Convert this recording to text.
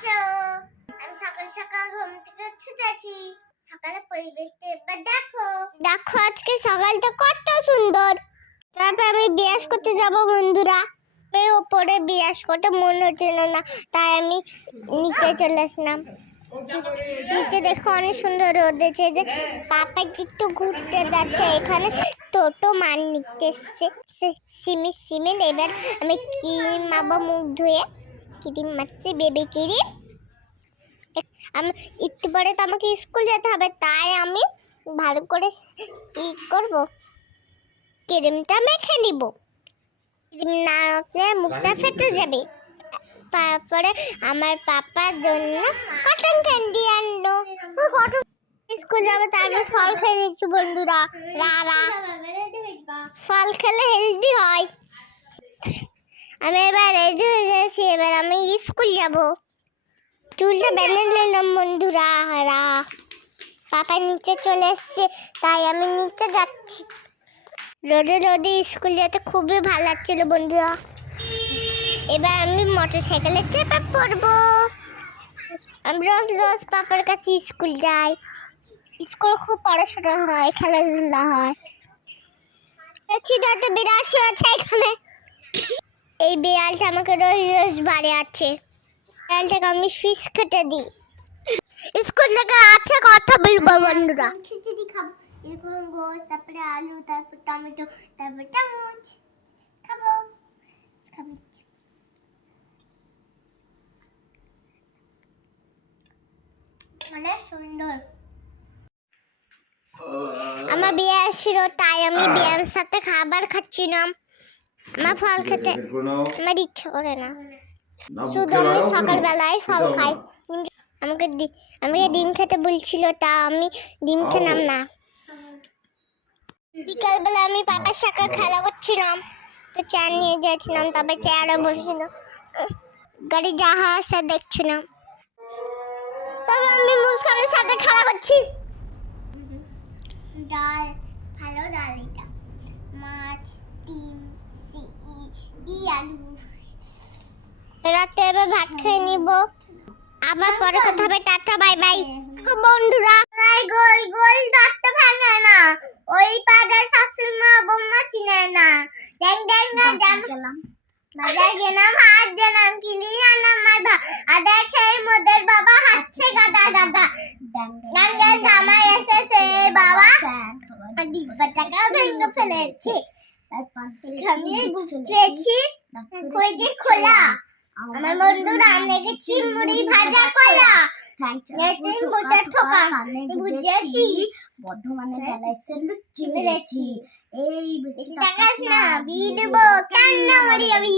আছো? আমি সকাল সকাল ঘুম থেকে উঠেছি। সকালে পরিবেশটা এবার দেখো। দেখো আজকে সকালটা কত সুন্দর। তারপর আমি বিরাস করতে যাব বন্ধুরা। আমি উপরে বিরাস করতে মন হচ্ছিল না, তাই আমি নিচে চলে আসলাম। নিচে দেখো অনেক সুন্দর রোদ আছে। যে পাপা একটু ঘুরতে যাচ্ছে, এখানে টোটো মান নিতে এসছে সিমেন্ট। এবার আমি ক্রিম মাখবো মুখ ধুয়ে। ক্রিম মাখছি বেবি ক্রিম। আমি একটু পরে তো আমাকে স্কুল যেতে হবে, তাই আমি ভালো করে কি করব, ক্রিমটা মেখে নিব। ক্রিম না মাখলে মুখটা ফেটে যাবে। তারপরে আমার পাপার জন্য কটন ক্যান্ডি আনলো। স্কুল যাবে, তারপর ফল খেয়ে নিচ্ছি বন্ধুরা। ফল খেলে হেলদি হয়। আমি এবার রেডি হয়ে গেছি, এবার আমি স্কুল যাব। চুলটা বেঁধে নিলাম বন্ধুরা। পাপা নিচে চলে এসছে, তাই আমি নিচে যাচ্ছি। রোদে রোদে স্কুল যেতে খুবই ভালো লাগছিল বন্ধুরা। এবার আমি মোটর সাইকেলে চেপে পড়বো। আমি রোজ রোজ পাপার কাছে স্কুল যাই। স্কুল খুব পড়াশোনা হয়, খেলাধুলা হয়। দেখছি যাতে বিড়াল আছে এখানে। এই বিড়ালটা আমাকে রোজ রোজ বাড়ি আছে। বিড়ালটাকে আমি ফিশ কেটে দিই। স্কুল থেকে আছে কথা বলবো বন্ধুরা। খিচুড়ি খাবো, এরকম গোস, তারপরে আলু, তারপর টমেটো, তারপর চামচ খাবো। অনেক সুন্দর। আমার বিয়ে ছিল, তাই আমি বিয়ের সাথে খাবার খাচ্ছিলাম। আমার ফল খেতে আমার ইচ্ছে করে না, শুধু আমি সকালবেলায় ফল খাই। আমাকে ডিম খেতে বলছিল, তা আমি ডিম খেলাম না। বিকালবেলা আমি পাপার সাথে খেলা করছিলাম, তো চেয়ার নিয়ে যাচ্ছিলাম। তবে চেয়ারে বসেছিলাম, গাড়ি জাহাজ দেখছিলাম। তবে আমি মুস্কানের সাথে খেলা করছি। ডাল, ভালো ডাল এটা। মাছ, ডিম, আলু। রাতে এবার ভাত খেয়ে নিব। আবার পরে কথা হবে। টাটা, বাই বাই বন্ধুরা। গোল গোল ধরতে পারে না, ওই পাড়ার শাশুড়িমা বৌমা চিনে না। ড্যাং ড্যাং না গেলাম বাজার গেলাম, হাত গেলাম কিলি আনাম আদা খেয়ে মোদের বাবা হাঁটছে গাদা গাদা। ড্যাং ড্যাং জামাই এসেছে বাবা, ডিব্বাটাকে ভেঙে ফেলেছে। আমি বুঝেছি কই যে খোলা। আমার বন্ধুরা আমি গেছি মুড়ি ভাজা কলা। বুঝেছি বর্ধমানে বেলাইছে লুচি মেরেছি। এই বেশি টাকা না বিয়ে দেবো, কান্না মরি আমি।